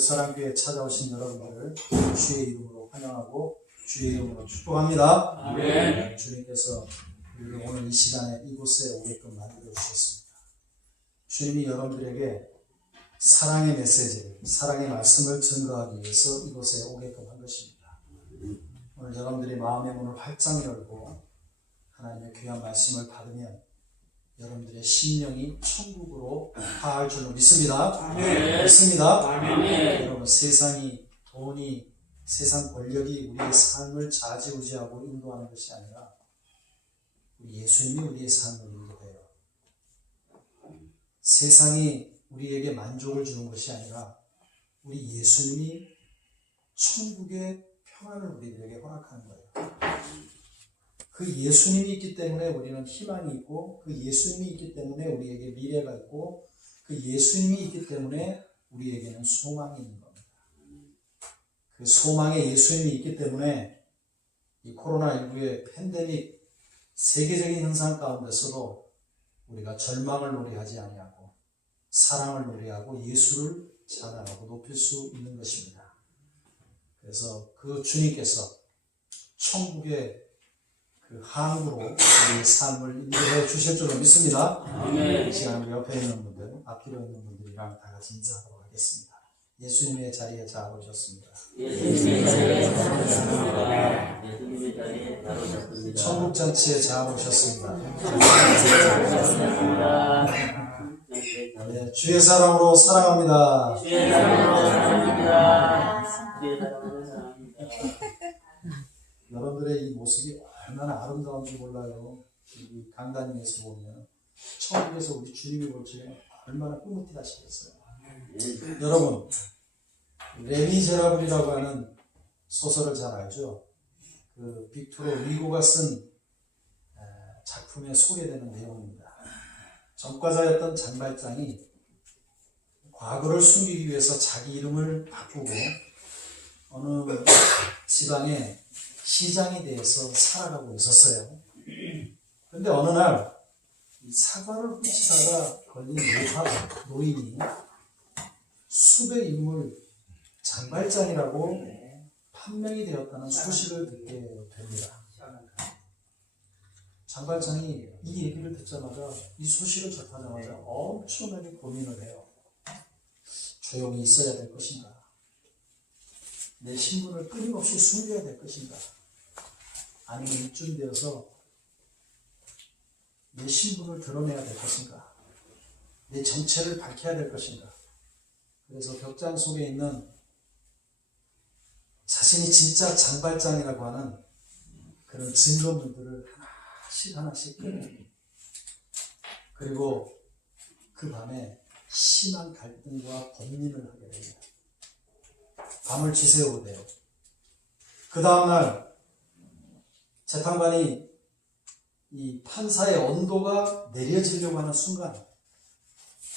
사랑교회에 찾아오신 여러분들을 주의 이름으로 환영하고 주의 이름으로 축복합니다. 아멘. 주님께서 우리를 오늘 이 시간에 이곳에 오게끔 만들어 주셨습니다. 주님이 여러분들에게 사랑의 메시지를, 사랑의 말씀을 증거하기 위해서 이곳에 오게끔 한 것입니다. 오늘 여러분들이 마음의 문을 활짝 열고 하나님의 귀한 말씀을 받으면 여러분들의 심령이 천국으로 화할 줄로 믿습니다. 아멘. 믿습니다. 아멘. 여러분, 세상이, 돈이, 세상 권력이 우리의 삶을 좌지우지하고 인도하는 것이 아니라 우리 예수님이 우리의 삶을 인도해요. 세상이 우리에게 만족을 주는 것이 아니라 우리 예수님이 천국의 평안을 우리들에게 허락하는 거예요. 그 예수님이 있기 때문에 우리는 희망이 있고, 그 예수님이 있기 때문에 우리에게 미래가 있고, 그 예수님이 있기 때문에 우리에게는 소망이 있는 겁니다. 그 소망의 예수님이 있기 때문에 이 코로나19의 팬데믹 세계적인 현상 가운데서도 우리가 절망을 노래하지 아니하고 사랑을 노래하고 예수를 찬양하고 높일 수 있는 것입니다. 그래서 그 주님께서 천국의 그 항구로 우리의 삶을 인도해 주실 줄로 믿습니다. 아멘. 이 시간 우리 옆에 있는 분들, 앞뒤로 있는 분들이랑 다 같이 인사하도록 하겠습니다. 예수님의 자리에 잘 오셨습니다. 예수님의 자리에 잘 오셨습니다. 예수님의 자리에 잘 오셨습니다. 천국 잔치에 잘 오셨습니다. 네, 주의 사랑으로 사랑합니다. 주의 사랑으로 사랑합니다. 주의 사랑으로 사랑합니다. 여러분들의 이 모습이 얼마나 아름다운지 몰라요. 이 강단에서 보면 천국에서 우리 주님이 볼 적에 얼마나 뿌듯하시겠어요. 여러분, 레미제라블이라고 하는 소설을 잘 알죠? 그 빅토르 위고가 쓴 작품에 소개되는 내용입니다. 전과자였던 장발장이 과거를 숨기기 위해서 자기 이름을 바꾸고 어느 지방의 시장이 되어서 살아가고 있었어요. 그런데 어느 날 이 사과를 훔치다가 걸린 노인이 수백 인물 장발장이라고 판명이 되었다는 소식을 듣게 됩니다. 장발장이 이 얘기를 듣자마자, 이 소식을 접하자마자 엄청나게 고민을 해요. 조용히 있어야 될 것인가? 내 신분을 끊임없이 숨겨야 될 것인가? 아니면 이쯤 되어서 내 신분을 드러내야 될 것인가? 내 정체를 밝혀야 될 것인가? 그래서 벽장 속에 있는 자신이 진짜 장발장이라고 하는 그런 증거물들을 하나씩 꺼내요. 그리고 그 밤에 심한 갈등과 범민을 하게 됩니다. 밤을 지새우대요. 그 다음날 재판관이 이 판사의 온도가 내려지려고 하는 순간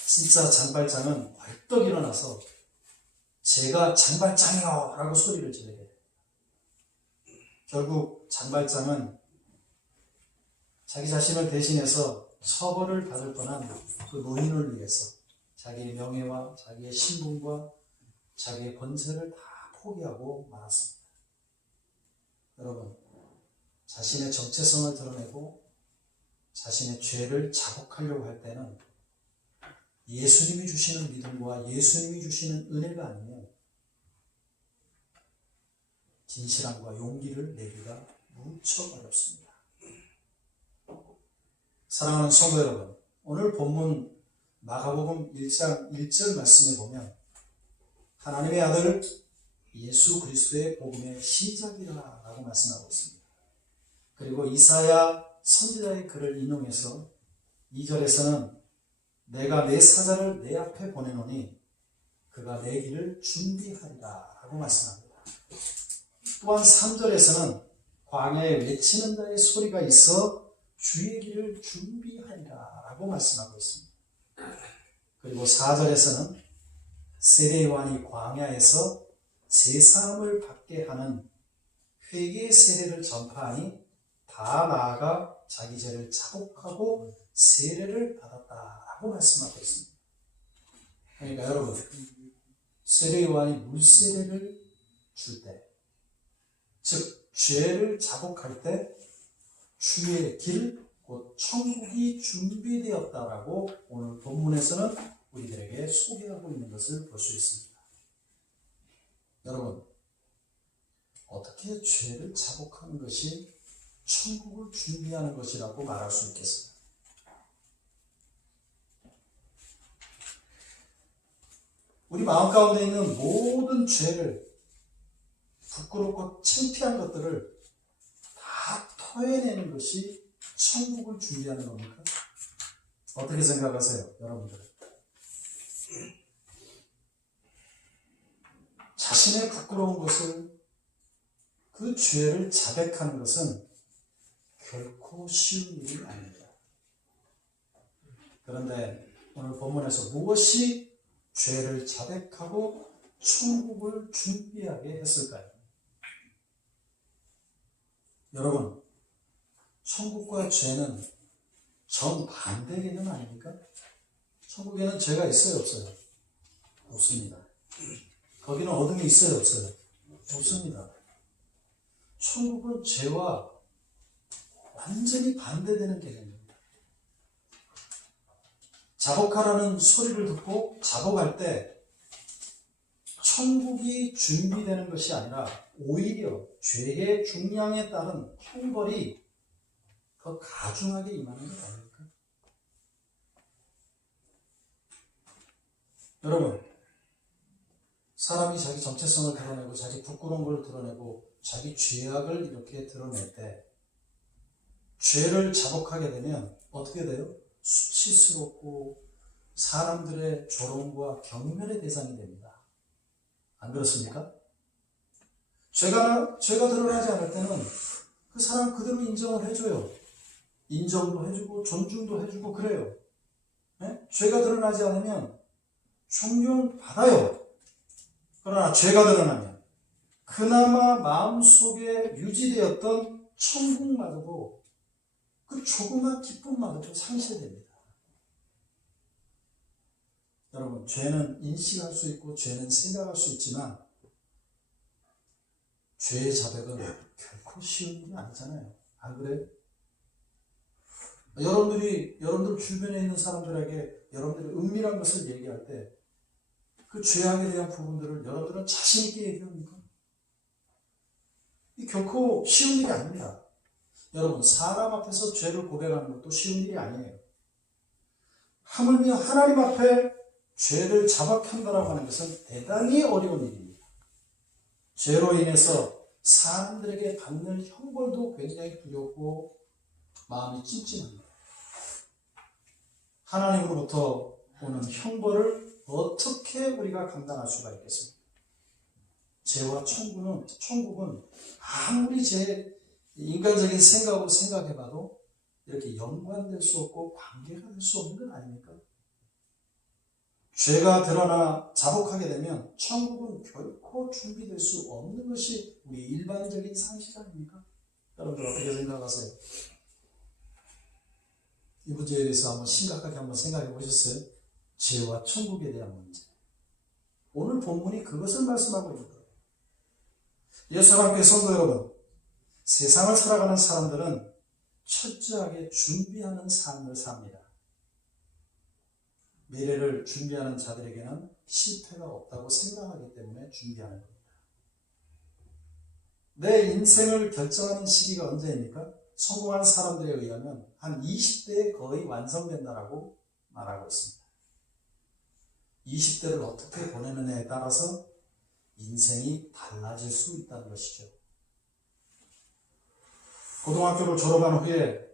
진짜 장발장은 벌떡 일어나서 제가 장발장이요! 라고 소리를 지르게 돼요. 결국 장발장은 자기 자신을 대신해서 처벌을 받을 뻔한 그 노인을 위해서 자기의 명예와 자기의 신분과 자기의 권세를 다 포기하고 말았습니다. 여러분, 자신의 정체성을 드러내고 자신의 죄를 자복하려고 할 때는 예수님이 주시는 믿음과 예수님이 주시는 은혜가 아니면 진실함과 용기를 내기가 무척 어렵습니다. 사랑하는 성도 여러분, 오늘 본문 마가복음 1장 1절 말씀에 보면 하나님의 아들 예수 그리스도의 복음의 시작이라고 말씀하고 있습니다. 그리고 이사야 선지자의 글을 인용해서 2절에서는 내가 내 사자를 내 앞에 보내노니 그가 내 길을 준비하리라 라고 말씀합니다. 또한 3절에서는 광야에 외치는 자의 소리가 있어 주의 길을 준비하리라 라고 말씀하고 있습니다. 그리고 4절에서는 세례 요한이 광야에서 제사함을 받게 하는 회개의 세례를 전파하니 다 나아가 자기 죄를 자복하고 세례를 받았다라고 말씀하고 있습니다. 그러니까 여러분, 세례 요한이 물세례를 줄 때, 즉 죄를 자복할 때 주의 길, 곧 천국이 준비되었다라고 오늘 본문에서는 우리들에게 소개하고 있는 것을 볼 수 있습니다. 여러분, 어떻게 죄를 자복하는 것이 천국을 준비하는 것이라고 말할 수 있겠습니까? 우리 마음 가운데 있는 모든 죄를, 부끄럽고 창피한 것들을 다 토해내는 것이 천국을 준비하는 겁니까? 어떻게 생각하세요, 여러분들? 자신의 부끄러운 것을, 그 죄를 자백하는 것은 결코 쉬운 일이 아닙니다. 그런데 오늘 본문에서 무엇이 죄를 자백하고 천국을 준비하게 했을까요? 여러분, 천국과 죄는 정반대 개념 아닙니까? 천국에는 죄가 있어요, 없어요? 없습니다. 거기는 어둠이 있어요, 없어요? 없습니다. 천국은 죄와 완전히 반대되는 개념입니다. 자복하라는 소리를 듣고 자복할 때 천국이 준비되는 것이 아니라 오히려 죄의 중량에 따른 형벌이 더 가중하게 임하는 것 아닙니까? 여러분, 사람이 자기 정체성을 드러내고 자기 부끄러운 걸 드러내고 자기 죄악을 이렇게 드러낼 때 죄를 자복하게 되면 어떻게 돼요? 수치스럽고 사람들의 조롱과 경멸의 대상이 됩니다. 안 그렇습니까? 죄가 드러나지 않을 때는 그 사람 그대로 인정을 해줘요. 인정도 해주고 존중도 해주고 그래요. 네? 죄가 드러나지 않으면 존경받아요. 그러나 죄가 드러나면 그나마 마음속에 유지되었던 천국마저도 그 조그만 기쁨마저도 상실됩니다. 여러분, 죄는 인식할 수 있고 죄는 생각할 수 있지만 죄의 자백은 결코 쉬운 일이 아니잖아요. 안 그래요? 여러분들 주변에 있는 사람들에게 여러분들의 은밀한 것을 얘기할 때 그 죄악에 대한 부분들을 여러분들은 자신있게 얘기합니까? 이 결코 쉬운 일이 아닙니다. 여러분, 사람 앞에서 죄를 고백하는 것도 쉬운 일이 아니에요. 하물며 하나님 앞에 죄를 자박한다라고 하는 것은 대단히 어려운 일입니다. 죄로 인해서 사람들에게 받는 형벌도 굉장히 두렵고 마음이 찜찜합니다. 하나님으로부터 오는 형벌을 어떻게 우리가 감당할 수가 있겠습니까? 죄와 천국은 아무리 제 인간적인 생각으로 생각해봐도 이렇게 연관될 수 없고 관계가 될 수 없는 것 아닙니까? 죄가 드러나 자복하게 되면 천국은 결코 준비될 수 없는 것이 우리 일반적인 상식 아닙니까? 여러분들 어떻게 생각하세요? 이 문제에 대해서 한번 심각하게 한번 생각해 보셨어요? 죄와 천국에 대한 문제. 오늘 본문이 그것을 말씀하고 있는 거예요. 예수와 함께 성도 여러분, 세상을 살아가는 사람들은 철저하게 준비하는 삶을 삽니다. 미래를 준비하는 자들에게는 실패가 없다고 생각하기 때문에 준비하는 겁니다. 내 인생을 결정하는 시기가 언제입니까? 성공한 사람들에 의하면 한 20대에 거의 완성된다라고 말하고 있습니다. 20대를 어떻게 보내느냐에 따라서 인생이 달라질 수 있다는 것이죠. 고등학교를 졸업한 후에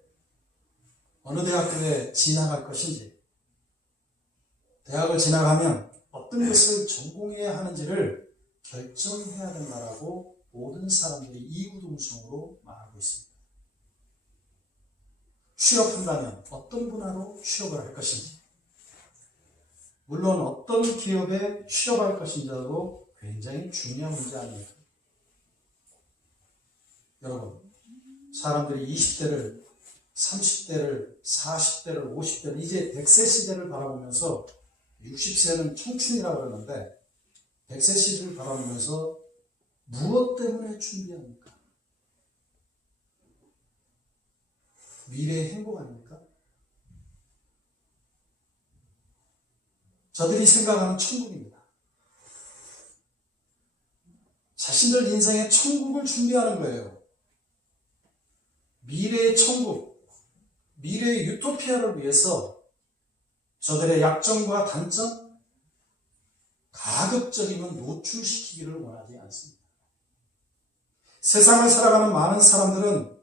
어느 대학교에 진학할 것인지, 대학을 진학하면 어떤 것을 전공해야 하는지를 결정해야 된다라고 모든 사람들이 이구동성으로 말하고 있습니다. 취업한다면 어떤 분야로 취업을 할 것인지, 물론 어떤 기업에 취업할 것인지도 굉장히 중요한 문제 아닙니까? 여러분, 사람들이 20대를, 30대를, 40대를, 50대를, 이제 100세 시대를 바라보면서 60세는 청춘이라고 그러는데 100세 시대를 바라보면서 무엇 때문에 준비합니까? 미래의 행복 아닙니까? 저들이 생각하는 천국입니다. 자신들 인생의 천국을 준비하는 거예요. 미래의 천국, 미래의 유토피아를 위해서 저들의 약점과 단점, 가급적이면 노출시키기를 원하지 않습니다. 세상을 살아가는 많은 사람들은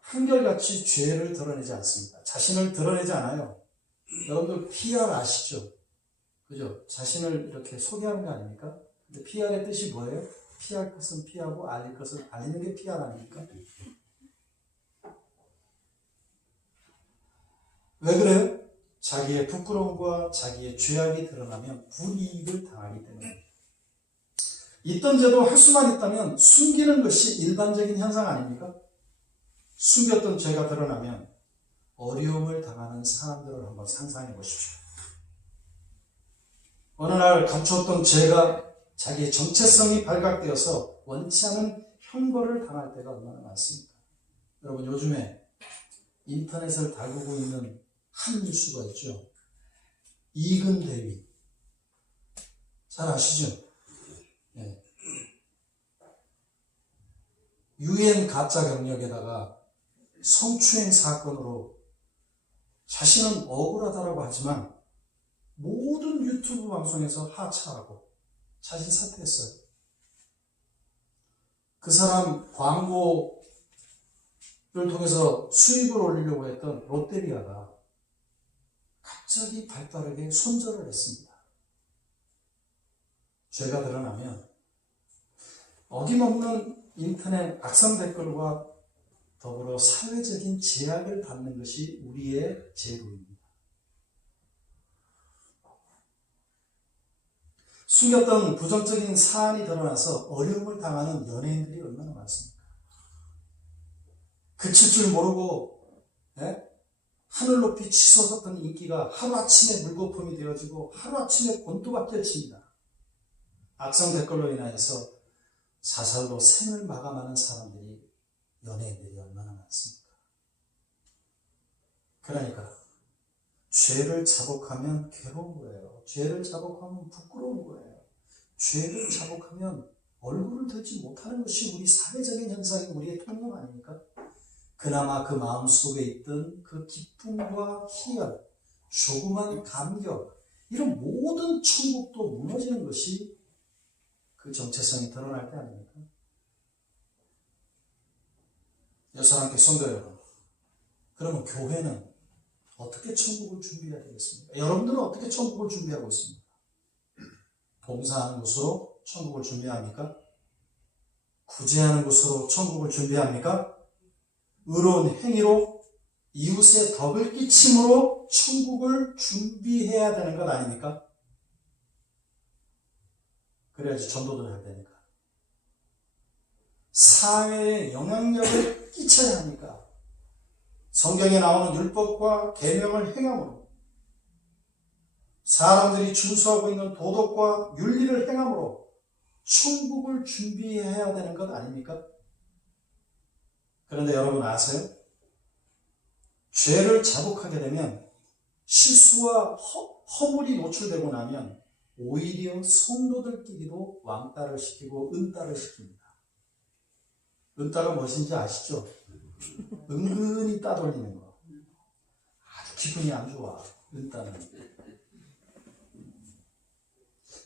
한결같이 죄를 드러내지 않습니다. 자신을 드러내지 않아요. 여러분들 PR 아시죠? 그죠? 자신을 이렇게 소개하는 거 아닙니까? 근데 PR의 뜻이 뭐예요? 피할 것은 피하고 알릴 것은 알리는 게 PR 아닙니까? 왜 그래요? 자기의 부끄러움과 자기의 죄악이 드러나면 불이익을 당하기 때문에. 있던 죄도 할 수만 있다면 숨기는 것이 일반적인 현상 아닙니까? 숨겼던 죄가 드러나면 어려움을 당하는 사람들을 한번 상상해 보십시오. 어느 날 감추었던 죄가 자기의 정체성이 발각되어서 원치 않은 형벌을 당할 때가 얼마나 많습니까? 여러분, 요즘에 인터넷을 다루고 있는 한 뉴스가 있죠. 이근 대위. 잘 아시죠? 네. UN 가짜 경력에다가 성추행 사건으로 자신은 억울하다라고 하지만 모든 유튜브 방송에서 하차하고 자신 사퇴했어요. 그 사람 광고를 통해서 수익을 올리려고 했던 롯데리아가 갑자기 발빠르게 손절을 했습니다. 죄가 드러나면 어김없는 인터넷 악성 댓글과 더불어 사회적인 제약을 받는 것이 우리의 제도입니다. 숨겼던 부정적인 사안이 드러나서 어려움을 당하는 연예인들이 얼마나 많습니까? 그칠 줄 모르고 하늘 높이 치솟았던 인기가 하루아침에 물거품이 되어지고 하루아침에 곤두박질 칩니다. 악성 댓글로 인하여서 자살로 생을 마감하는 사람들이, 연예인들이 얼마나 많습니까? 그러니까 죄를 자복하면 괴로운 거예요. 죄를 자복하면 부끄러운 거예요. 죄를 자복하면 얼굴을 들지 못하는 것이 우리 사회적인 현상이 우리의 통념 아닙니까? 그나마 그 마음속에 있던 그 기쁨과 희열, 조그만 감격, 이런 모든 천국도 무너지는 것이 그 정체성이 드러날 때 아닙니까? 여사랑께 성도 여러분, 그러면 교회는 어떻게 천국을 준비해야 되겠습니까? 여러분들은 어떻게 천국을 준비하고 있습니까? 봉사하는 곳으로 천국을 준비합니까? 구제하는 곳으로 천국을 준비합니까? 의로운 행위로 이웃의 덕을 끼침으로 천국을 준비해야 되는 것 아닙니까? 그래야지 전도를 해야 되니까. 사회에 영향력을 끼쳐야 하니까. 성경에 나오는 율법과 계명을 행함으로, 사람들이 준수하고 있는 도덕과 윤리를 행함으로 천국을 준비해야 되는 것 아닙니까? 그런데 여러분 아세요? 죄를 자복하게 되면, 실수와 허물이 노출되고 나면 오히려 성도들끼리도 왕따를 시키고 은따를 시킵니다. 은따가 무엇인지 아시죠? 은근히 따돌리는 거. 아주 기분이 안 좋아, 은따는.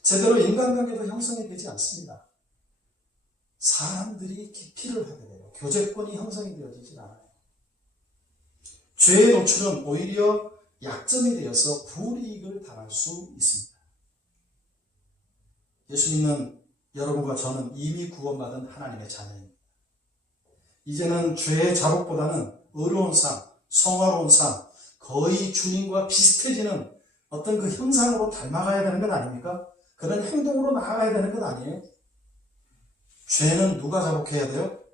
제대로 인간관계도 형성이 되지 않습니다. 사람들이 기피를 하게 돼요. 교제권이 형성이 되어지질 않아요. 죄의 노출은 오히려 약점이 되어서 불이익을 당할 수 있습니다. 예수 믿는 여러분과 저는 이미 구원받은 하나님의 자녀입니다. 이제는 죄의 자복보다는 의로운 삶, 성화로운 삶, 거의 주님과 비슷해지는 어떤 그 형상으로 닮아가야 되는 것 아닙니까? 그런 행동으로 나아가야 되는 것 아니에요? 죄는 누가 자복해야 돼요?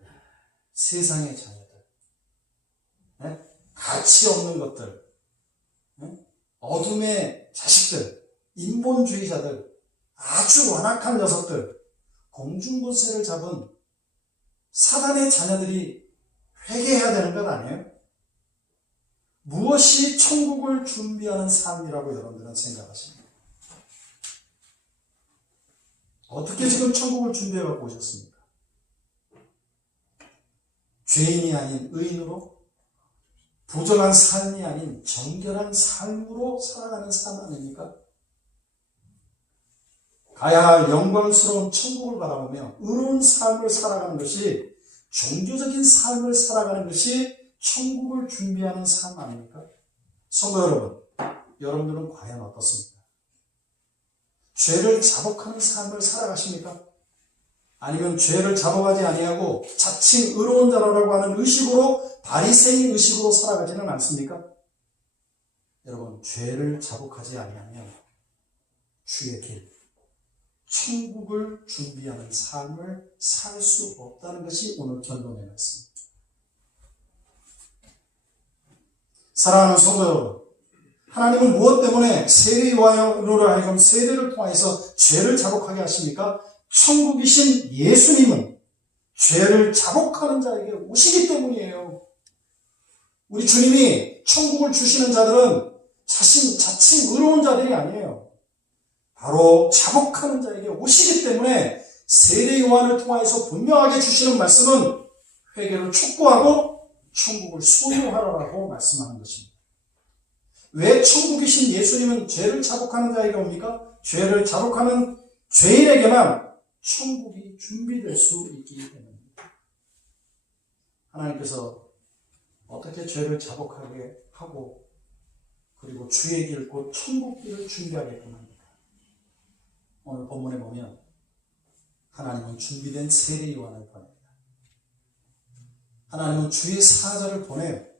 세상의 자녀들. 가치 없는 것들. 어둠의 자식들. 인본주의자들. 아주 완악한 녀석들, 공중분쇄를 잡은 사단의 자녀들이 회개해야 되는 것 아니에요? 무엇이 천국을 준비하는 삶이라고 여러분들은 생각하십니까? 어떻게 지금 천국을 준비해갖고 오셨습니까? 죄인이 아닌 의인으로, 부정한 삶이 아닌 정결한 삶으로 살아가는 삶 아닙니까? 가야 할 영광스러운 천국을 바라보며 의로운 삶을 살아가는 것이, 종교적인 삶을 살아가는 것이 천국을 준비하는 삶 아닙니까? 성도 여러분, 여러분들은 과연 어떻습니까? 죄를 자복하는 삶을 살아가십니까? 아니면 죄를 자복하지 아니하고 자칭 의로운 자라고 하는 의식으로, 바리새인 의식으로 살아가지는 않습니까? 여러분, 죄를 자복하지 아니하면 주의 길, 천국을 준비하는 삶을 살 수 없다는 것이 오늘 결론의 말씀입니다. 사랑하는 성도 여러분, 하나님은 무엇 때문에 세례 요한으로 하여금 세례를 통해서 죄를 자복하게 하십니까? 천국이신 예수님은 죄를 자복하는 자에게 오시기 때문이에요. 우리 주님이 천국을 주시는 자들은 자칭 의로운 자들이 아니에요. 바로 자복하는 자에게 오시기 때문에 세례 요한을 통해서 분명하게 주시는 말씀은 회개를 촉구하고 천국을 소유하라고 말씀하는 것입니다. 왜 천국이신 예수님은 죄를 자복하는 자에게 옵니까? 죄를 자복하는 죄인에게만 천국이 준비될 수 있기 때문입니다. 하나님께서 어떻게 죄를 자복하게 하고 그리고 주의 길, 곧 천국 길을 준비하게끔 합니까? 오늘 본문에 보면 하나님은 준비된 세례 요한을 보냅니다. 하나님은 주의 사자를 보내요.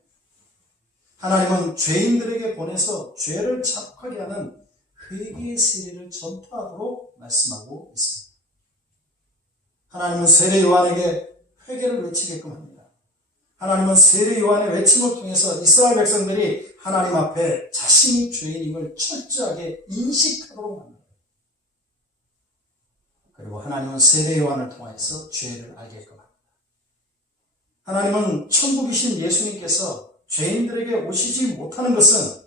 하나님은 죄인들에게 보내서 죄를 자복하게 하는 회개의 세례를 전파하도록 말씀하고 있습니다. 하나님은 세례 요한에게 회개를 외치게끔 합니다. 하나님은 세례 요한의 외침을 통해서 이스라엘 백성들이 하나님 앞에 자신이 죄인임을 철저하게 인식하도록 합니다. 그리고 하나님은 세례 요한을 통해서 죄를 알게끔 합니다. 하나님은 천국이신 예수님께서 죄인들에게 오시지 못하는 것은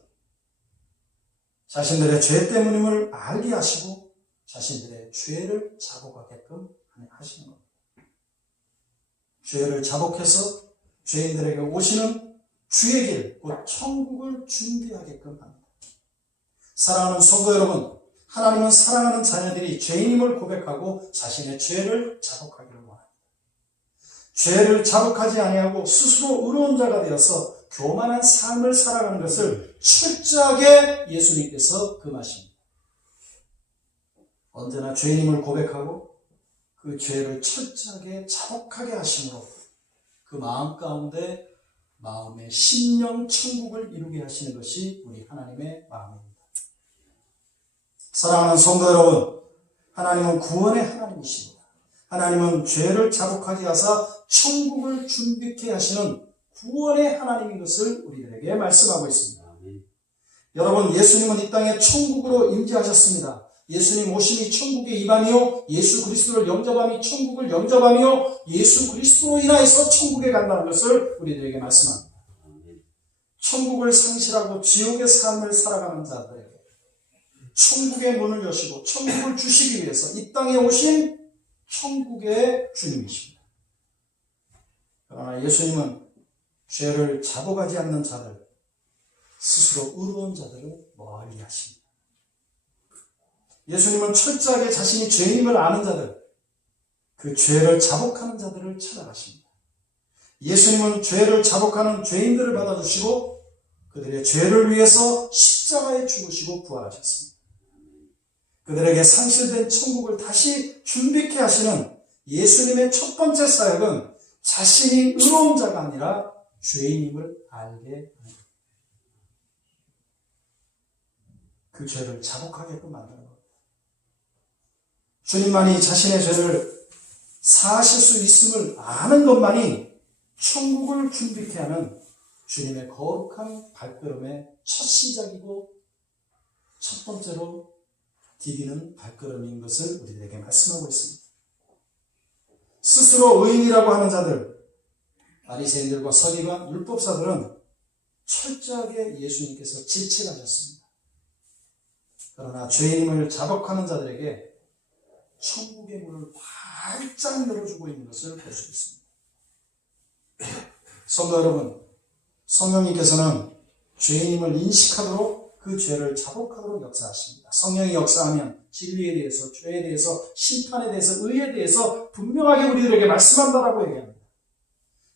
자신들의 죄 때문임을 알게 하시고 자신들의 죄를 자복하게끔 하시는 겁니다. 죄를 자복해서 죄인들에게 오시는 주의 길, 곧 천국을 준비하게끔 합니다. 사랑하는 성도 여러분, 하나님은 사랑하는 자녀들이 죄인임을 고백하고 자신의 죄를 자복하기를 원합니다. 죄를 자복하지 아니하고 스스로 의로운 자가 되어서 교만한 삶을 살아가는 것을 철저하게 예수님께서 금하십니다. 언제나 죄인임을 고백하고 그 죄를 철저하게 자복하게 하심으로 그 마음 가운데 마음의 심령 천국을 이루게 하시는 것이 우리 하나님의 마음입니다. 사랑하는 성도 여러분, 하나님은 구원의 하나님이십니다. 하나님은 죄를 자복하게 하사 천국을 준비케 하시는 구원의 하나님인 것을 우리들에게 말씀하고 있습니다. 여러분, 예수님은 이 땅에 천국으로 임재하셨습니다. 예수님 오심이 천국의 입안이요, 예수 그리스도를 영접함이 천국을 영접하며 예수 그리스도로 인하여서 천국에 간다는 것을 우리들에게 말씀합니다. 천국을 상실하고 지옥의 삶을 살아가는 자들에게 천국의 문을 여시고 천국을 주시기 위해서 이 땅에 오신 천국의 주님이십니다. 그러나 예수님은 죄를 자복하지 않는 자들, 스스로 의로운 자들을 멀리 하십니다. 예수님은 철저하게 자신이 죄인임을 아는 자들, 그 죄를 자복하는 자들을 찾아가십니다. 예수님은 죄를 자복하는 죄인들을 받아주시고 그들의 죄를 위해서 십자가에 죽으시고 부활하셨습니다. 그들에게 상실된 천국을 다시 준비케 하시는 예수님의 첫 번째 사역은 자신이 의로운 자가 아니라 죄인임을 알게 합니다. 그 죄를 자복하게끔 만드는 겁니다. 주님만이 자신의 죄를 사하실 수 있음을 아는 것만이 천국을 준비케 하는 주님의 거룩한 발걸음의 첫 시작이고 첫 번째로 디디는 발걸음인 것을 우리들에게 말씀하고 있습니다. 스스로 의인이라고 하는 자들, 바리새인들과 서기관, 율법사들은 철저하게 예수님께서 질책하셨습니다. 그러나 죄인임을 자복하는 자들에게 천국의 문을 활짝 열어주고 있는 것을 볼 수 있습니다. 성도 여러분, 성령님께서는 죄인임을 인식하도록 그 죄를 자복하도록 역사하십니다. 성령이 역사하면 진리에 대해서, 죄에 대해서, 심판에 대해서, 의에 대해서 분명하게 우리들에게 말씀한다라고 얘기합니다.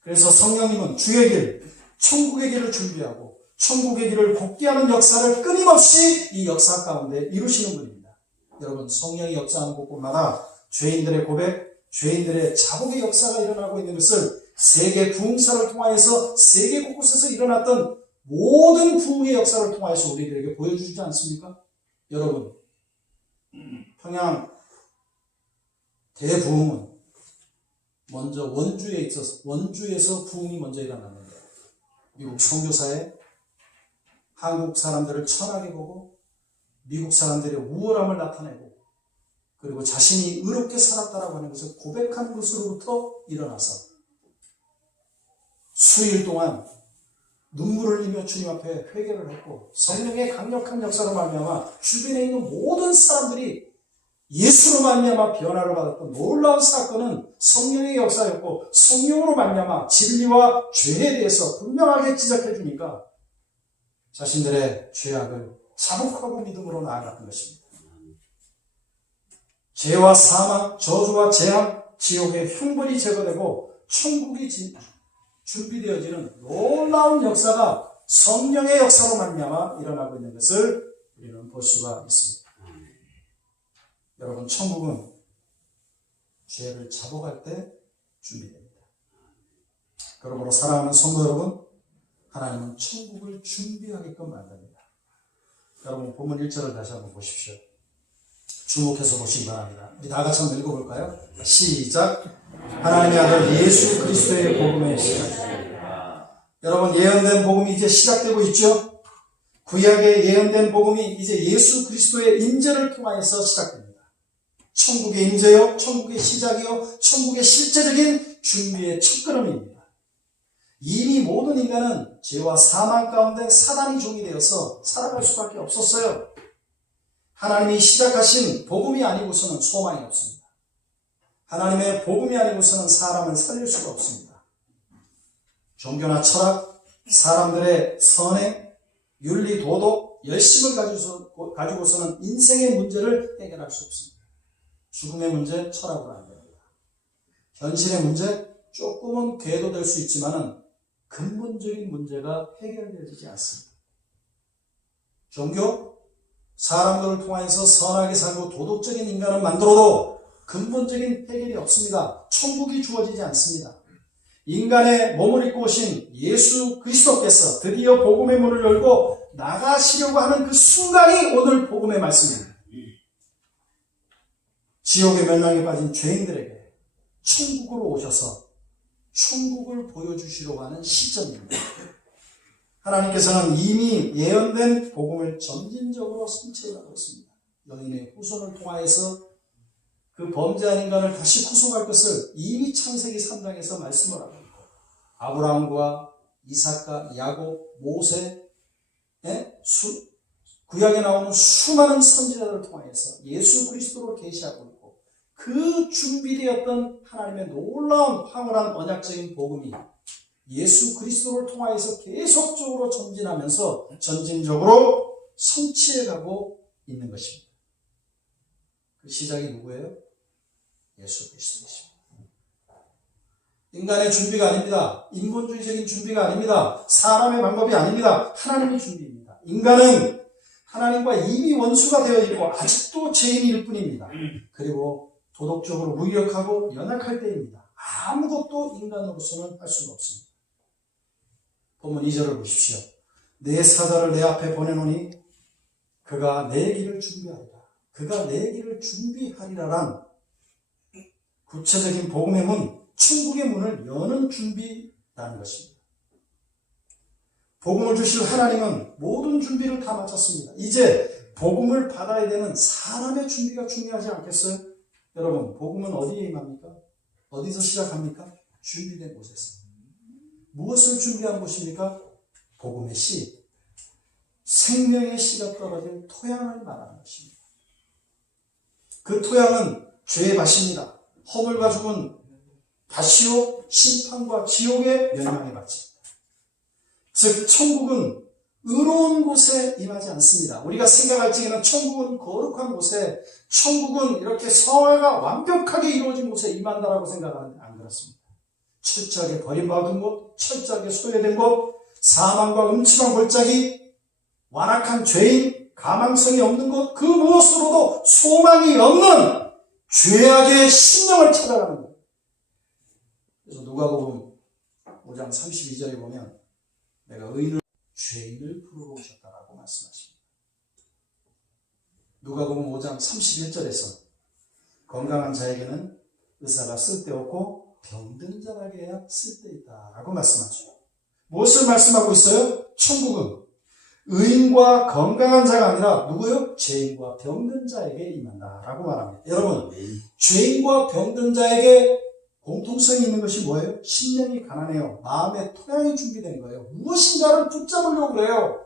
그래서 성령님은 주의 길, 천국의 길을 준비하고 천국의 길을 곱게 하는 역사를 끊임없이 이 역사 가운데 이루시는 분입니다. 여러분, 성령이 역사하는 곳곳마다 죄인들의 고백, 죄인들의 자복의 역사가 일어나고 있는 것을 세계 부흥사를 통하여서 세계 곳곳에서 일어났던 모든 부흥의 역사를 통하여서 우리들에게 보여주지 않습니까? 여러분, 평양 대부흥은 먼저 원주에서 부흥이 먼저 일어났는데, 미국 선교사에 한국 사람들을 천하게 보고 미국 사람들의 우월함을 나타내고 그리고 자신이 의롭게 살았다라고 하는 것을 고백하는 것으로부터 일어나서 수일 동안 눈물을 흘리며 주님 앞에 회개를 했고 성령의 강력한 역사로 말미암아 주변에 있는 모든 사람들이 예수로 말미암아 변화를 받았던 놀라운 사건은 성령의 역사였고, 성령으로 말미암아 진리와 죄에 대해서 분명하게 지적해 주니까 자신들의 죄악을 자복하고 믿음으로 나아갔던 것입니다. 죄와 사망, 저주와 재앙, 지옥의 형벌이 제거되고 천국이 준비되어지는 놀라운 역사가 성령의 역사로 말미암아 일어나고 있는 것을 우리는 볼 수가 있습니다. 여러분, 천국은 죄를 자복할 때 준비됩니다. 그러므로 사랑하는 성도 여러분, 하나님은 천국을 준비하게끔 만듭니다. 여러분, 본문 1절을 다시 한번 보십시오. 주목해서 보시기 바랍니다. 우리 다 같이 한번 읽어볼까요? 시작. 하나님의 아들 예수 그리스도의 복음의 시작입니다. 여러분, 예언된 복음이 이제 시작되고 있죠? 구약의 예언된 복음이 이제 예수 그리스도의 임재를 통하여서 시작됩니다. 천국의 임재요, 천국의 시작이요, 천국의 실제적인 준비의 첫걸음입니다. 이미 모든 인간은 죄와 사망 가운데 사단이 종이 되어서 살아갈 수밖에 없었어요. 하나님이 시작하신 복음이 아니고서는 소망이 없습니다. 하나님의 복음이 아니고서는 사람을 살릴 수가 없습니다. 종교나 철학, 사람들의 선행, 윤리, 도덕, 열심을 가지고서는 인생의 문제를 해결할 수 없습니다. 죽음의 문제, 철학으로 안 됩니다. 현실의 문제, 조금은 궤도될 수 있지만은 근본적인 문제가 해결되지 않습니다. 종교, 사람들을 통해서 선하게 살고 도덕적인 인간을 만들어도 근본적인 해결이 없습니다. 천국이 주어지지 않습니다. 인간의 몸을 입고 오신 예수 그리스도께서 드디어 복음의 문을 열고 나가시려고 하는 그 순간이 오늘 복음의 말씀입니다. 지옥의 멸망에 빠진 죄인들에게 천국으로 오셔서 천국을 보여주시려고 하는 시점입니다. 하나님께서는 이미 예언된 복음을 점진적으로 성취해가고 있습니다. 여인의 후손을 통하여서 그 범죄한 인간을 다시 구속할 것을 이미 창세기 3장에서 말씀을 하고 있고, 아브라함과 이삭과 야곱, 모세, 구약에 나오는 수많은 선지자들을 통하여서 예수 그리스도로 계시하고 있고, 그 준비되었던 하나님의 놀라운 황홀한 언약적인 복음이 예수 그리스도를 통하여서 계속적으로 전진하면서 전진적으로 성취해가고 있는 것입니다. 그 시작이 누구예요? 예수 그리스도이십니다. 인간의 준비가 아닙니다. 인본주의적인 준비가 아닙니다. 사람의 방법이 아닙니다. 하나님의 준비입니다. 인간은 하나님과 이미 원수가 되어 있고 아직도 죄인일 뿐입니다. 그리고 도덕적으로 무기력하고 연약할 때입니다. 아무것도 인간으로서는 할 수가 없습니다. 본문 2절을 보십시오. 내 사자를 내 앞에 보내노니 그가 내 길을 준비하리라. 그가 내 길을 준비하리라란 구체적인 복음의 문, 천국의 문을 여는 준비라는 것입니다. 복음을 주실 하나님은 모든 준비를 다 마쳤습니다. 이제 복음을 받아야 되는 사람의 준비가 중요하지 않겠어요? 여러분, 복음은 어디에 임합니까? 어디서 시작합니까? 준비된 곳에서. 무엇을 준비한 곳입니까? 복음의 씨, 생명의 씨가 떨어진 토양을 말하는 것입니다. 그 토양은 죄의 밭입니다. 허물과 죽은 밭이요, 심판과 지옥의 멸망의 밭입니다. 즉 천국은 의로운 곳에 임하지 않습니다. 우리가 생각할 적에는 천국은 거룩한 곳에, 천국은 이렇게 성화가 완벽하게 이루어진 곳에 임한다라고 생각하는데 안 그렇습니다. 철저하게 버림받은 곳, 철저하게 소외된 곳, 사망과 음침한 골짜기, 완악한 죄인, 가망성이 없는 곳, 그 무엇으로도 소망이 없는 죄악의 심령을 찾아가는 것. 그래서 누가복음 5장 32절에 보면 내가 의인을 죄인을 부르러 오셨다라고 말씀하십니다. 누가복음 5장 31절에서 건강한 자에게는 의사가 쓸데없고 병든 자에게야 쓸데있다라고 말씀하죠. 무엇을 말씀하고 있어요? 천국은 의인과 건강한 자가 아니라 누구요? 죄인과 병든 자에게 임한다라고 말합니다. 여러분, 죄인과 병든 자에게 공통성이 있는 것이 뭐예요? 심령이 가난해요. 마음의 토양이 준비된 거예요. 무엇인가를 붙잡으려고 그래요.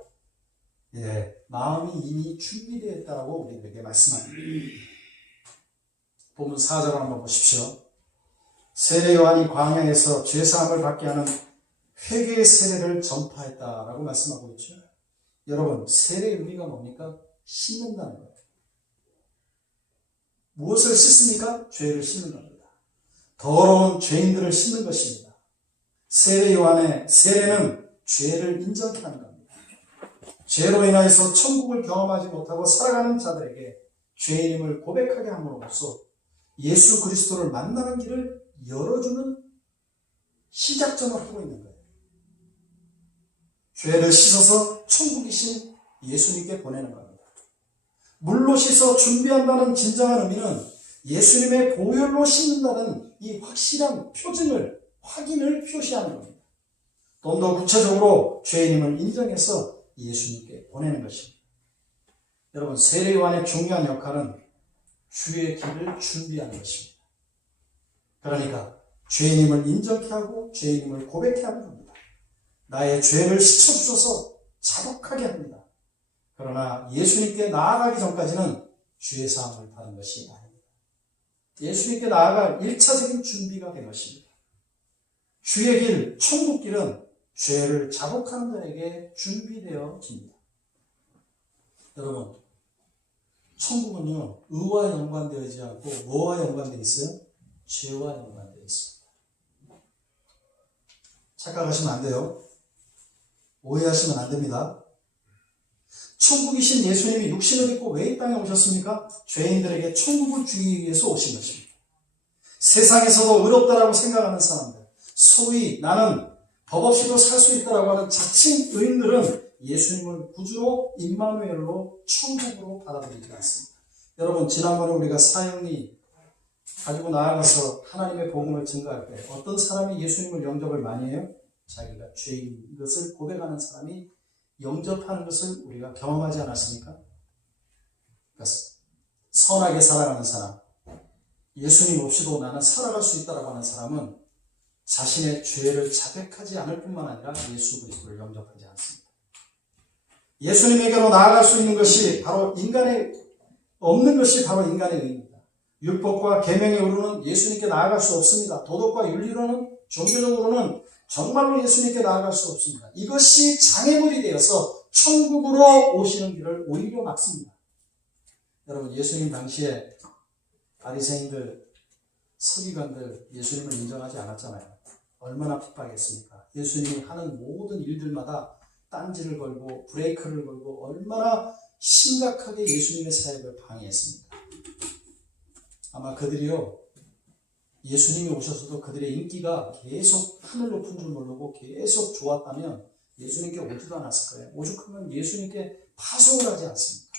예, 마음이 이미 준비되어 있다고 우리에게 말씀합니다. 본문 4절 한번 보십시오. 세례 요한이 광야에서 죄사함을 받게 하는 회개의 세례를 전파했다라고 말씀하고 있죠. 여러분, 세례의 의미가 뭡니까? 씻는다는 거예요. 무엇을 씻습니까? 죄를 씻는 겁니다. 더러운 죄인들을 씻는 것입니다. 세례 요한의 세례는 죄를 인정케 하는 겁니다. 죄로 인하여서 천국을 경험하지 못하고 살아가는 자들에게 죄인임을 고백하게 함으로써 예수 그리스도를 만나는 길을 열어주는 시작점을 하고 있는 거예요. 죄를 씻어서 천국이신 예수님께 보내는 겁니다. 물로 씻어 준비한다는 진정한 의미는 예수님의 보혈로 씻는다는 이 확실한 표징을, 확인을 표시하는 겁니다. 좀 더 구체적으로 죄인임을 인정해서 예수님께 보내는 것입니다. 여러분, 세례 요한의 중요한 역할은 주의 길을 준비하는 것입니다. 그러니까 죄인임을 인정케 하고 죄인임을 고백케 하는 겁니다. 나의 죄를 씻어주셔서 자복하게 합니다. 그러나 예수님께 나아가기 전까지는 죄 사함을 받은 것이 아닙니다. 예수님께 나아갈 1차적인 준비가 된 것입니다. 주의 길, 천국 길은 죄를 자복하는 자에게 준비되어집니다. 여러분, 천국은요, 의와 연관되어 있지 않고 뭐와 연관되어 있어요? 죄와 연관되어 있습니다. 착각하시면 안 돼요. 오해하시면 안 됩니다. 천국이신 예수님이 육신을 입고 왜 이 땅에 오셨습니까? 죄인들에게 천국을 주기 위해서 오신 것입니다. 세상에서도 의롭다라고 생각하는 사람들, 소위 나는 법 없이도 살 수 있다라고 하는 자칭 의인들은 예수님을 구주로 임마누엘로 천국으로 받아들이지 않습니다. 여러분, 지난번에 우리가 사형리 가지고 나아가서 하나님의 복음을 증거할 때 어떤 사람이 예수님을 영접을 많이 해요? 자기가 죄인 것을 고백하는 사람이 영접하는 것을 우리가 경험하지 않았습니까? 그러니까 선하게 살아가는 사람, 예수님 없이도 나는 살아갈 수 있다라고 하는 사람은 자신의 죄를 자백하지 않을 뿐만 아니라 예수 그리스도를 영접하지 않습니다. 예수님에게로 나아갈 수 있는 것이 바로 없는 것이 바로 인간의 의입니다. 율법과 계명에 의로는 예수님께 나아갈 수 없습니다. 도덕과 윤리로는, 종교적으로는 정말로 예수님께 나아갈 수 없습니다. 이것이 장애물이 되어서 천국으로 오시는 길을 오히려 막습니다. 여러분, 예수님 당시에 바리새인들, 서기관들 예수님을 인정하지 않았잖아요. 얼마나 핍박했습니까? 예수님이 하는 모든 일들마다 딴지를 걸고 브레이크를 걸고 얼마나 심각하게 예수님의 사역을 방해했습니다. 아마 그들이요, 예수님이 오셔서도 그들의 인기가 계속 하늘 높은 줄 모르고 계속 좋았다면 예수님께 오지도 않았을 거예요. 오죽하면 예수님께 파송을 하지 않습니까?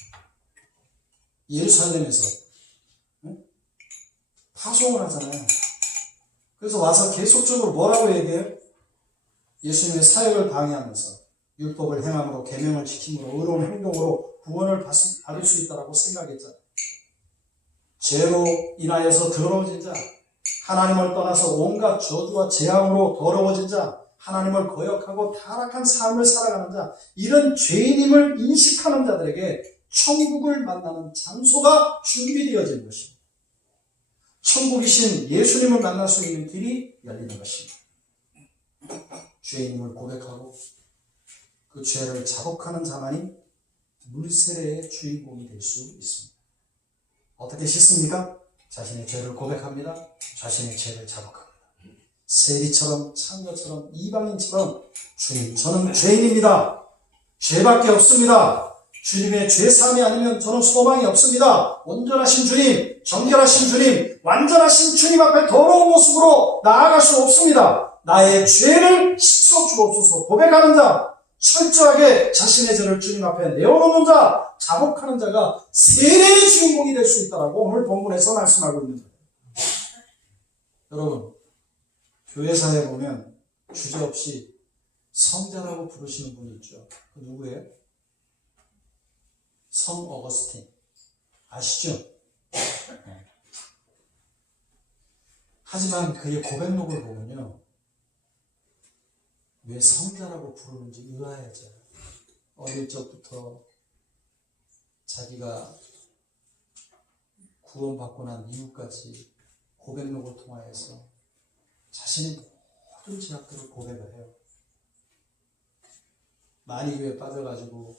예루살렘에서 파송을 하잖아요. 그래서 와서 계속적으로 뭐라고 얘기해요? 예수님의 사역을 방해하면서 율법을 행함으로 계명을 지킴으로 의로운 행동으로 구원을 받을 수 있다고 생각했잖아요. 죄로 인하여서 더러워진 자, 하나님을 떠나서 온갖 저주와 재앙으로 더러워진 자, 하나님을 거역하고 타락한 삶을 살아가는 자, 이런 죄인임을 인식하는 자들에게 천국을 만나는 장소가 준비되어진 것입니다. 천국이신 예수님을 만날 수 있는 길이 열리는 것입니다. 죄인임을 고백하고 그 죄를 자복하는 자만이 물세례의 주인공이 될 수 있습니다. 어떻게 씻습니까? 자신의 죄를 고백합니다. 자신의 죄를 자복합니다. 세리처럼 창녀처럼 이방인처럼 주님, 저는 죄인입니다. 죄밖에 없습니다. 주님의 죄사함이 아니면 저는 소망이 없습니다. 온전하신 주님, 정결하신 주님, 완전하신 주님 앞에 더러운 모습으로 나아갈 수 없습니다. 나의 죄를 씻어 주옵소서. 고백하는 자, 철저하게 자신의 죄를 주님 앞에 내어놓는 자, 자복하는 자가 세례의 주인공이 될 수 있다고 오늘 본문에서 말씀하고 있는 거예요. 여러분, 교회사에 보면 주저없이 성자라고 부르시는 분이 있죠. 그 누구예요? 성 어거스틴. 아시죠? 하지만 그의 고백록을 보면요, 왜 성자라고 부르는지 의아해져요. 어릴 적부터 자기가 구원받고 난 이후까지 고백록을 통하여서 자신의 모든 죄악들을 고백을 해요. 만이교에 빠져가지고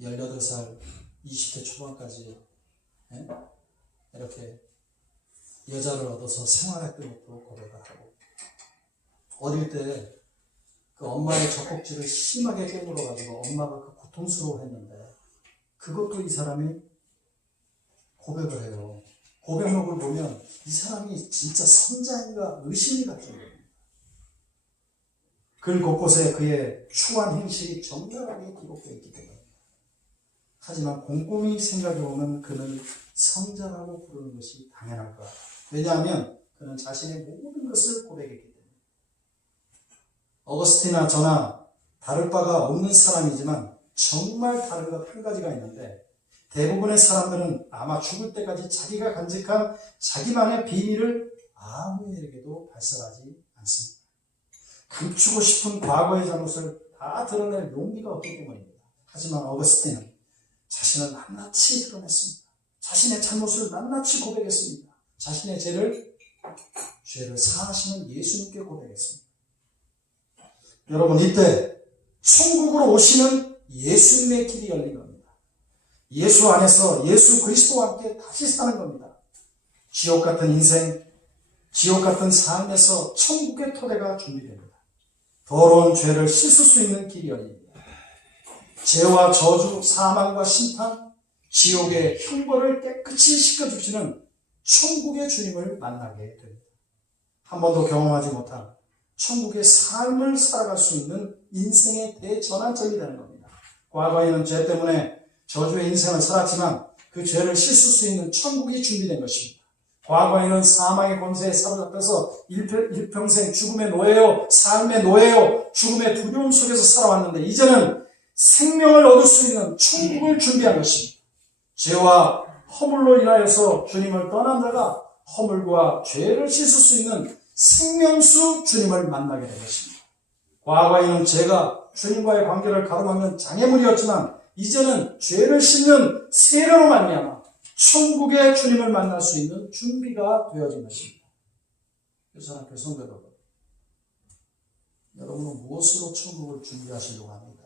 18살, 20대 초반까지 이렇게 여자를 얻어서 생활했던 것도 고백을 하고, 어릴 때 그 엄마의 젖꼭지를 심하게 깨물어가지고 엄마가 그 고통스러워했는데 그것도 이 사람이 고백을 해요. 고백록을 보면 이 사람이 진짜 성자인가 의심이 갈 정도입니다. 글 곳곳에 그의 추한 행실이 정갈하게 기록되어 있기 때문에. 하지만 곰곰이 생각해보면 그는 성자라고 부르는 것이 당연할 것 같아요. 왜냐하면 그는 자신의 모든 것을 고백했기 때문에. 어거스틴이나 저나 다를 바가 없는 사람이지만 정말 다른 것 한 가지가 있는데, 대부분의 사람들은 아마 죽을 때까지 자기가 간직한 자기만의 비밀을 아무에게도 발설하지 않습니다. 감추고 싶은 과거의 잘못을 다 드러낼 용기가 없기 때문입니다. 하지만 어거스틴은 자신을 낱낱이 드러냈습니다. 자신의 잘못을 낱낱이 고백했습니다. 자신의 죄를 사하시는 예수님께 고백했습니다. 여러분, 이때 천국으로 오시는 예수님의 길이 열린 겁니다. 예수 안에서 예수 그리스도와 함께 다시 사는 겁니다. 지옥 같은 인생, 지옥 같은 삶에서 천국의 토대가 준비됩니다. 더러운 죄를 씻을 수 있는 길이 열립니다. 죄와 저주, 사망과 심판, 지옥의 형벌을 깨끗이 씻겨주시는 천국의 주님을 만나게 됩니다. 한 번도 경험하지 못한 천국의 삶을 살아갈 수 있는 인생의 대전환점이 되는 겁니다. 과거에는 죄 때문에 저주의 인생을 살았지만 그 죄를 씻을 수 있는 천국이 준비된 것입니다. 과거에는 사망의 권세에 사로잡혀서 일평생 죽음의 노예요, 삶의 노예요, 죽음의 두려움 속에서 살아왔는데 이제는 생명을 얻을 수 있는 천국을 준비한 것입니다. 죄와 허물로 인하여서 주님을 떠난 자가 허물과 죄를 씻을 수 있는 생명수 주님을 만나게 된 것입니다. 과거에는 죄가 주님과의 관계를 가로막는 장애물이었지만 이제는 죄를 씻는 세례로 말미암아 천국의 주님을 만날 수 있는 준비가 되어진 것입니다. 교사학교 성도 여러분, 여러분은 무엇으로 천국을 준비하시려고 합니다?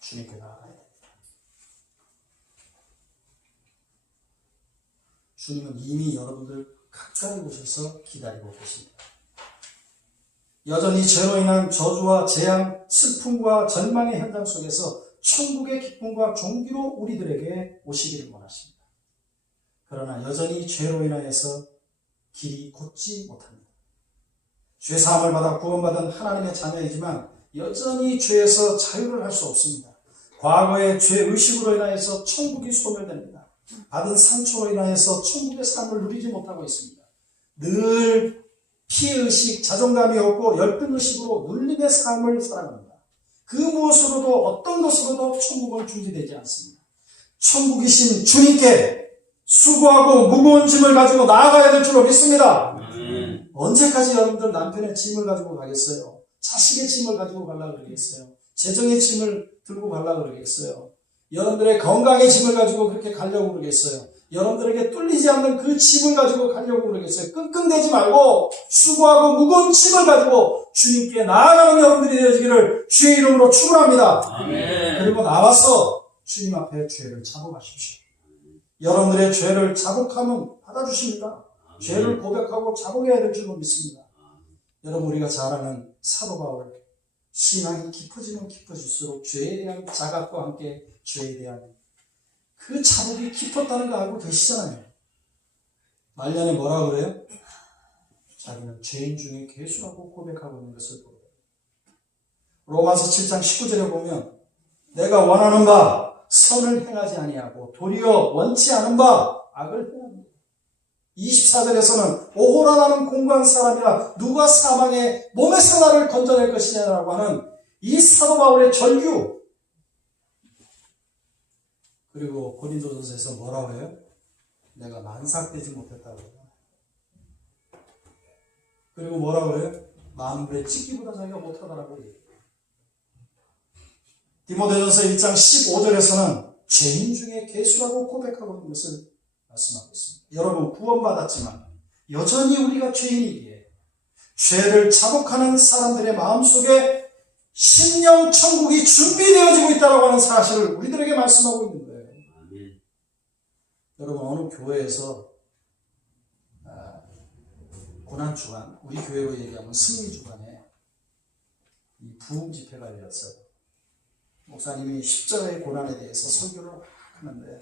주님께 나아가야 됩니다. 주님은 이미 여러분들 가까이 오셔서 기다리고 계십니다. 여전히 죄로 인한 저주와 재앙, 슬픔과 절망의 현장 속에서 천국의 기쁨과 존귀로 우리들에게 오시기를 원하십니다. 그러나 여전히 죄로 인하여서 길이 곧지 못합니다. 죄사함을 받아 구원받은 하나님의 자녀이지만 여전히 죄에서 자유를 할 수 없습니다. 과거의 죄의식으로 인하여서 천국이 소멸됩니다. 받은 상처로 인하여서 천국의 삶을 누리지 못하고 있습니다. 늘 피의식, 자존감이 없고 열등의식으로 눌림의 삶을 살아갑니다. 그 무엇으로도 어떤 것으로도 천국은 준비되지 않습니다. 천국이신 주님께 수고하고 무거운 짐을 가지고 나아가야 될 줄로 믿습니다. 언제까지 여러분들 남편의 짐을 가지고 가겠어요? 자식의 짐을 가지고 가려고 그러겠어요? 재정의 짐을 들고 가려고 그러겠어요? 여러분들의 건강의 짐을 가지고 그렇게 가려고 그러겠어요? 여러분들에게 뚫리지 않는 그 짐을 가지고 가려고 그러겠어요? 끙끙대지 말고 수고하고 무거운 짐을 가지고 주님께 나아가는 여러분들이 되어지기를 주의 이름으로 축원합니다. 그리고 나와서 주님 앞에 죄를 자복하십시오. 여러분들의 죄를 자복하면 받아주십니다. 죄를 고백하고 자복해야 될 줄로 믿습니다. 여러분, 우리가 잘 아는 사도 바울, 신앙이 깊어지면 깊어질수록 죄에 대한 자각과 함께 죄에 대한 그 자복이 깊었다는 거 알고 계시잖아요. 말년에 뭐라 그래요? 자기는 죄인 중에 괴수라고 고백하고 있는 것을 보여요. 로마서 7장 19절에 보면 내가 원하는 바 선을 행하지 아니하고 도리어 원치 않은 바 악을 행합니다. 24절에서는 오호라 나는 공고한 사람이라 누가 사망의 몸에서 나를 건져낼 것이냐라고 하는 이 사도 바울의 절규. 그리고 고린도전서에서 뭐라고 해요? 내가 만삭되지 못했다고 해요. 그리고 뭐라고 해요? 만물의 찢기보다 자기가 못하다라고 해요. 디모데전서 1장 15절에서는 죄인 중에 괴수라고 고백하고 있는 것을 말씀하고 있습니다. 여러분, 구원받았지만 여전히 우리가 죄인이기에 죄를 자복하는 사람들의 마음속에 심령 천국이 준비되어지고 있다고 하는 사실을 우리들에게 말씀하고 있는 거예요. 여러분, 어느 교회에서 고난주간, 우리 교회로 얘기하면 승리주간에 이 부흥 집회가 열렸어요. 목사님이 십자가의 고난에 대해서 설교를 하는데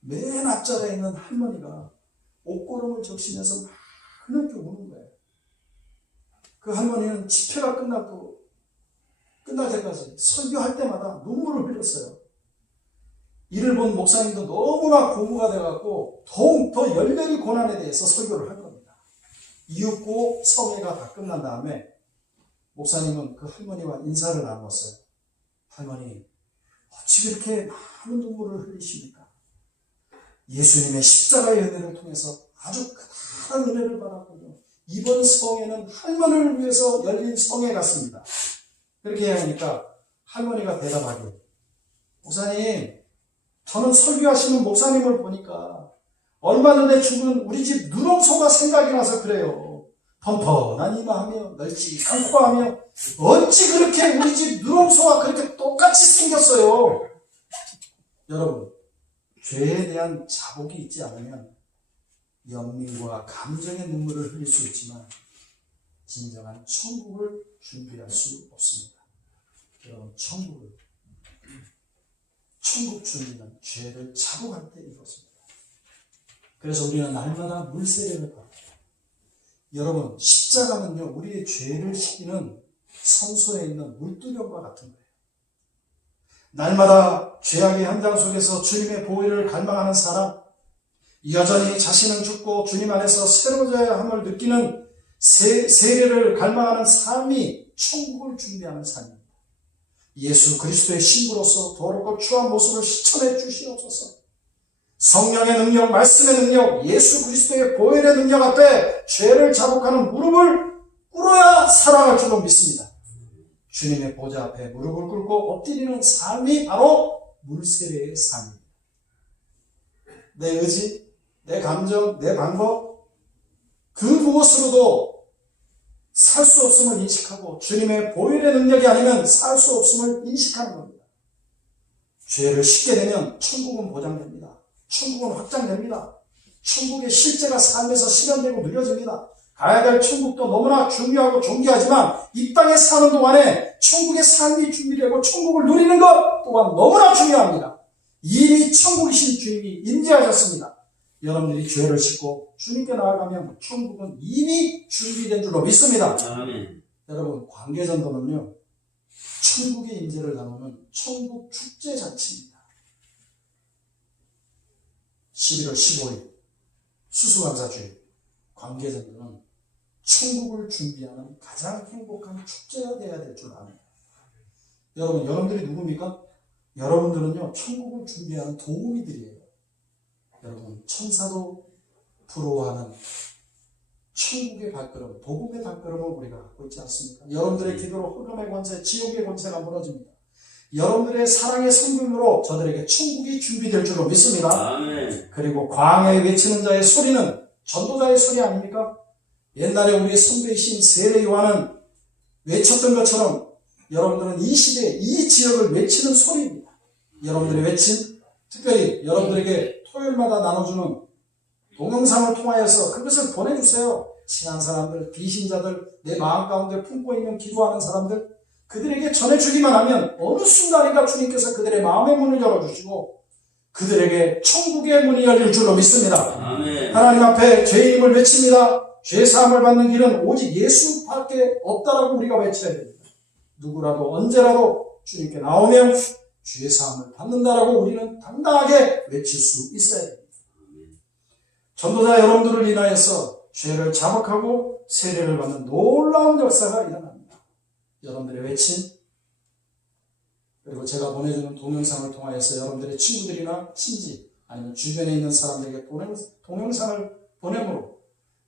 맨 앞자리에 있는 할머니가 옷고름을 적시면서 막 흐느껴 우는 거예요. 그 할머니는 집회가 끝날 때까지 설교할 때마다 눈물을 흘렸어요. 이를 본 목사님도 너무나 고무가 돼갖고 더욱 더 열렬히 고난에 대해서 설교를 할 겁니다. 이윽고 성회가 다 끝난 다음에 목사님은 그 할머니와 인사를 나누었어요. 할머니, 어찌 그렇게 많은 눈물을 흘리십니까? 예수님의 십자가의 은혜를 통해서 아주 크다란 은혜를 받았거든요. 이번 성회는 할머니를 위해서 열린 성회 같습니다. 그렇게 하니까 할머니가 대답하길, 목사님, 저는 설교하시는 목사님을 보니까 얼마 전에 죽은 우리 집 누렁소가 생각이 나서 그래요. 펀펀한 이마하며 널찍한 코하며 어찌 그렇게 우리 집 누렁소와 그렇게 똑같이 생겼어요. 여러분, 죄에 대한 자복이 있지 않으면 연민과 감정의 눈물을 흘릴 수 있지만 진정한 천국을 준비할 수 없습니다. 여러분, 천국 준비는 죄를 자복할 때 이것입니다. 그래서 우리는 날마다 물세례를 받아요. 여러분, 십자가는요, 우리의 죄를 씻기는 성소에 있는 물두경과 같은 거예요. 날마다 죄악의 현장 속에서 주님의 보혈을 갈망하는 사람, 여전히 자신은 죽고 주님 안에서 새로워져야 함을 느끼는 세례를 갈망하는 삶이 천국을 준비하는 삶입니다. 예수 그리스도의 신부로서 더럽고 추한 모습을 실천해 주시옵소서. 성령의 능력, 말씀의 능력, 예수 그리스도의 보혈의 능력 앞에 죄를 자복하는 무릎을 꿇어야 살아갈 줄로 믿습니다. 주님의 보좌 앞에 무릎을 꿇고 엎드리는 삶이 바로 물세례의 삶입니다. 내 의지, 내 감정, 내 방법, 그 무엇으로도 살 수 없음을 인식하고 주님의 보혈의 능력이 아니면 살 수 없음을 인식하는 겁니다. 죄를 씻게 되면 천국은 보장됩니다. 천국은 확장됩니다. 천국의 실제가 삶에서 실현되고 누려집니다. 가야 될 천국도 너무나 중요하고 존귀하지만 이 땅에 사는 동안에 천국의 삶이 준비되고 천국을 누리는 것 또한 너무나 중요합니다. 이미 천국이신 주님이 임재하셨습니다. 여러분들이 죄를 씻고 주님께 나아가면 천국은 이미 준비된 줄로 믿습니다. 아멘. 여러분, 관계전도는요, 천국의 임재를 나누는 천국 축제 잔치입니다. 11월 15일 수수감사주일 관계전도는 천국을 준비하는 가장 행복한 축제가 되어야 될 줄 압니다. 여러분, 여러분들이 누굽니까? 여러분들은요, 천국을 준비하는 도우미들이에요. 여러분, 천사도 부러워하는 천국의 발걸음, 복음의 발걸음을 우리가 갖고 있지 않습니까? 여러분들의 기도로 흑암의 권세, 지옥의 권세가 무너집니다. 여러분들의 사랑의 성금으로 저들에게 천국이 준비될 줄로 믿습니다. 아멘. 그리고 광야에 외치는 자의 소리는 전도자의 소리 아닙니까? 옛날에 우리의 선배이신 세례 요한은 외쳤던 것처럼 여러분들은 이 시대, 이 지역을 외치는 소리입니다. 여러분들이 외친, 특별히 여러분들에게 토요일마다 나눠주는 동영상을 통하여서 그것을 보내주세요. 친한 사람들, 비신자들, 내 마음 가운데 품고 있는 기도하는 사람들, 그들에게 전해주기만 하면 어느 순간인가 주님께서 그들의 마음의 문을 열어주시고 그들에게 천국의 문이 열릴 줄로 믿습니다. 아멘. 하나님 앞에 죄의 힘을 외칩니다. 죄 사함을 받는 길은 오직 예수밖에 없다라고 우리가 외쳐야 됩니다. 누구라도 언제라도 주님께 나오면 죄 사함을 받는다라고 우리는 당당하게 외칠 수 있어야 됩니다. 전도자 여러분들을 인하여서 죄를 자복하고 세례를 받는 놀라운 역사가 일어납니다. 여러분들의 외침, 그리고 제가 보내주는 동영상을 통하여서 여러분들의 친구들이나 친지 아니면 주변에 있는 사람들에게 동영상을 보내므로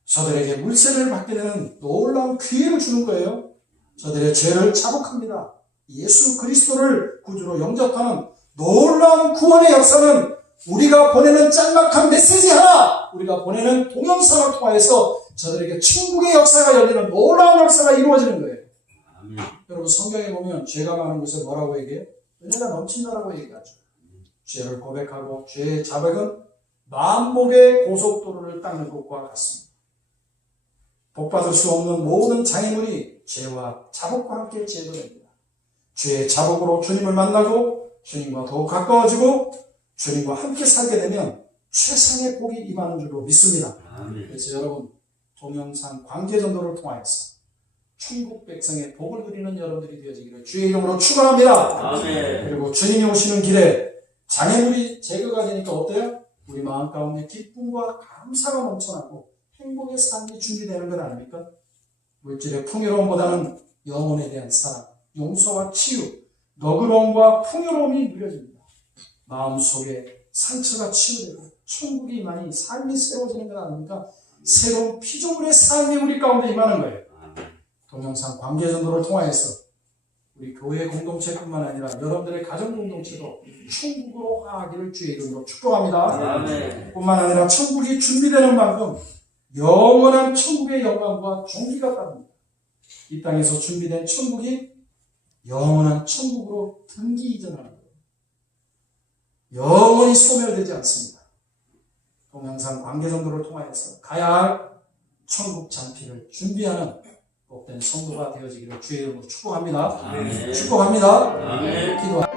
저들에게 물세를 받게 되는 놀라운 기회를 주는 거예요. 저들의 죄를 자복합니다. 예수 그리스도를 구주로 영접하는 놀라운 구원의 역사는 우리가 보내는 짤막한 메시지 하나, 우리가 보내는 동영상을 통하여서 저들에게 천국의 역사가 열리는 놀라운 역사가 이루어지는 거예요. 아멘. 여러분, 성경에 보면 죄가 많은 곳에 뭐라고 얘기해요? 은혜가 넘친다라고 얘기하죠. 죄를 고백하고 죄의 자백은 만복의 고속도로를 닦는 것과 같습니다. 복받을 수 없는 모든 장애물이 죄와 자복과 함께 제거됩니다. 죄의 자복으로 주님을 만나고 주님과 더욱 가까워지고 주님과 함께 살게 되면 최상의 복이 임하는 줄로 믿습니다. 아멘. 그래서 여러분, 동영상 관계전도를 통하여서 천국 백성의 복을 누리는 여러분들이 되어지기를 주의 이름으로 축원합니다. 아멘. 그리고 주님이 오시는 길에 장애물이 제거가 되니까 어때요? 우리 마음 가운데 기쁨과 감사가 넘쳐나고 행복의 삶이 준비되는 것 아닙니까? 물질의 풍요로움보다는 영혼에 대한 사랑, 용서와 치유, 너그러움과 풍요로움이 누려집니다. 마음속에 상처가 치유되고 천국이 임하니 삶이 새로워지는 것 아닙니까? 새로운 피조물의 삶이 우리 가운데 임하는 거예요. 동영상 관계전도를 통하여서 우리 교회 공동체뿐만 아니라 여러분들의 가정 공동체도 천국으로 화하기를 주의 이름으로 축복합니다. 아멘. 뿐만 아니라 천국이 준비되는 만큼 영원한 천국의 영광과 존귀가 따릅니다. 이 땅에서 준비된 천국이 영원한 천국으로 등기 이전하는 거예요. 영원히 소멸되지 않습니다. 동영상 관계전도를 통하여서 가야 할 천국 잔피를 준비하는 복된 성도가 되어지기를 주의 이름으로 축복합니다. 아멘. 축복합니다. 아멘. 기도합니다.